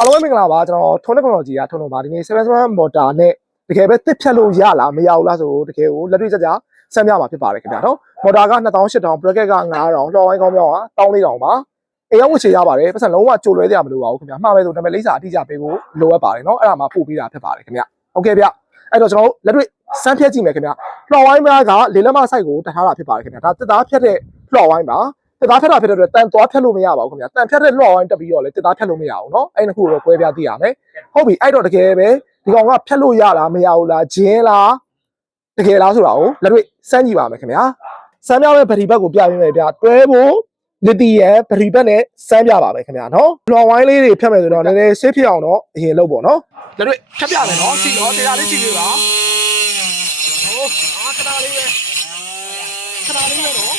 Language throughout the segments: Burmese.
အားလုံးပဲမင်္ဂလာပါကျွန်တော်ထုံးတဲ့ technology ကထုံးတော့ပါဒီနေ့77 motor နဲ့တကယ်ပဲတစ်ဖြတ်လို့ရလားမရဘူးလားဆိုတကယ်ကိုလက်တွေ့ကြကြစမ်းပြမှာဖြစ်ပါတယ်ခင်ဗျာနော် motor က2800 bracket က9000လော်ဝိုင်းကောင်းမြောင်းက14000ပါအေးရောက်ဝချေရပါတယ်ပတ်စံလုံးဝကြိုလွဲကြရမလို့ပါဘူးခင်ဗျာမှားပဲဆိုဒါပေမဲ့လိမ့်စာအတိအကျပေးဖို့လိုအပ်ပါတယ်နော်အဲ့ဒါမှပို့ပေးတာဖြစ်ပါတယ်ခင်ဗျာဟုတ်ကဲ့ဗျအဲ့တော့ကျွန်တော်တို့လက်တွေ့စမ်းဖြတ်ကြည့်မယ်ခင်ဗျာလော်ဝိုင်းများကလေလက်မဆိုင်ကိုတထားတာဖြစ်ပါတယ်ခင်ဗျာဒါတစ်သားဖြတ်တဲ့လော်ဝိုင်းပါ တက်သားဖြတ်တာဖြစ်တဲ့အတွက်တန်သွားဖြတ်လို့မရပါဘူးခင်ဗျာတန်ဖြတ်တဲ့လွှော်ဝိုင်းတက်ပြီးတော့လေတက်သားဖြတ်လို့မရဘူးเนาะအဲ့ဒီနှစ်ခုတော့ကွဲပြားသိရမယ်ဟုတ်ပြီအဲ့တော့တကယ်ပဲဒီကောင်ကဖြတ်လို့ရလားမရဘူးလားဂျင်းလားတကယ်လားဆိုတာကိုလက်တွေ့စမ်းကြည့်ပါမယ်ခင်ဗျာစမ်းပြမဲ့ဗရီဘက်ကိုပြပေးမယ်ဗျာတွဲဖို့လီတီရဲ့ဗရီဘက်နဲ့စမ်းပြပါမယ်ခင်ဗျာเนาะလွှော်ဝိုင်းလေးတွေဖြတ်မယ်ဆိုတော့နည်းနည်းဆေးဖြစ်အောင်တော့အရင်လုပ်ပေါ့เนาะလက်တွေ့ဖြတ်ပြမယ်เนาะကြည့်တော့တရားလေးကြည့်ပေးပါဟိုအားခဏလေးပဲခဏလေးပဲတော့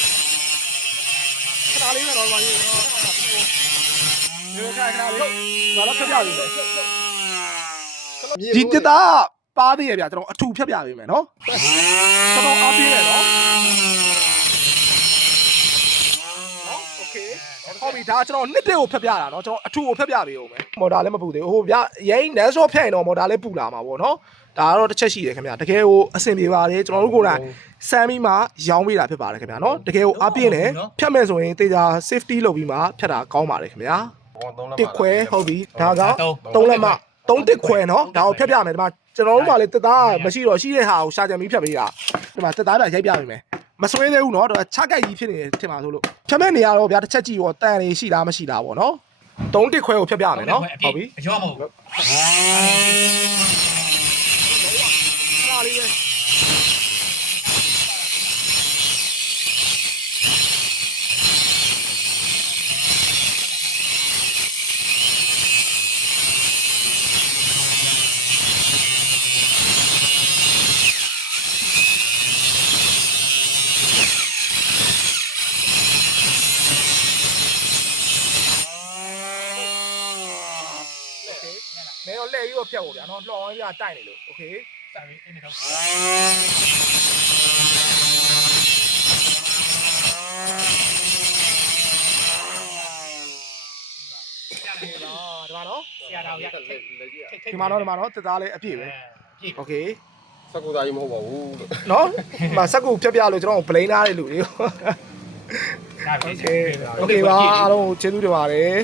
ခဏလေးတော့ပါရေးတော့ဒီခါခဏလေးဘာလို့ဖြတ်ပြပြီလဲဒီတက်တာပါသေးရဗျကျွန်တော်အထူဖြတ်ပြပေးမယ်နော်ကျွန်တော်အား ဟုတ်ပြီဒါကျွန်တော်နှစ်တဲ့ကိုဖြတ်ပြတာနော်ကျွန်တော်အထူကိုဖြတ်ပြပေးအောင်မယ်မော်ဒါလည်းမပူသေးဘူးဟိုဗျရိုင်းနန်းစောဖြတ်ရင်တော့မော်ဒါလည်းပူလာမှာပေါ့နော်ဒါကတော့တစ်ချက်ရှိတယ်ခင်ဗျတကယ်ကိုအဆင်ပြေပါတယ်ကျွန်တော်တို့ကိုယ်တိုင်စမ်းပြီးမှရောင်းပေးတာဖြစ်ပါတယ်ခင်ဗျနော်တကယ်ကိုအားပြင်းတယ်ဖြတ်မယ်ဆိုရင်တေချာ safety လုပ်ပြီးမှဖြတ်တာကောင်းပါတယ်ခင်ဗျာတစ်ခွဲဟုတ်ပြီဒါက3လက်မ3တစ်ခွဲနော်ဒါကိုဖြတ်ပြမယ်ဒီမှာကျွန်တော်တို့ကလည်းတက်သားမရှိတော့ရှိတဲ့ဟာကိုရှာကြံပြီးဖြတ်ပေးတာဒီမှာတက်သားပြရိုက်ပြပေးမယ် မဆွေးသေးဘူးเนาะတော့ချက်ကြိုက်ကြီးဖြစ်နေတယ်ထင်ပါဆိုလို့ဖြတ်မဲ့နေရတော့ဗျာတစ်ချက်ကြည့်ရောတန်လေးရှိလားမရှိလားပေါ့နော်3တစ်ခွဲကိုဖြတ်ပြမယ်နော်ဟုတ်ပြီ အကျော်မဟုတ် နေတော့လက်ပြီးတော့ဖြတ်ဖို့ဗျာနော်လှော်ဝိုင်းပြတိုက်နေလို့โอเค စာရေးအဲ့ဒီတော့ ဒီမှာနော် ဆရာတော်ရထိတ်ထိတ် ဒီမှာနော်ဒီမှာနော်တက်သားလေးအပြည့်ပဲ ပြည့် โอเค စကူသားကြီးမဟုတ်ပါဘူးလို့ နော်ဒီမှာစက်ကူဖြတ်ပြလို့ကျွန်တော်ဗလိန်သားတဲ့လူတွေ ဒါပြည့် โอเคโอเคပါအားလုံးကျေးဇူးတင်ပါတယ်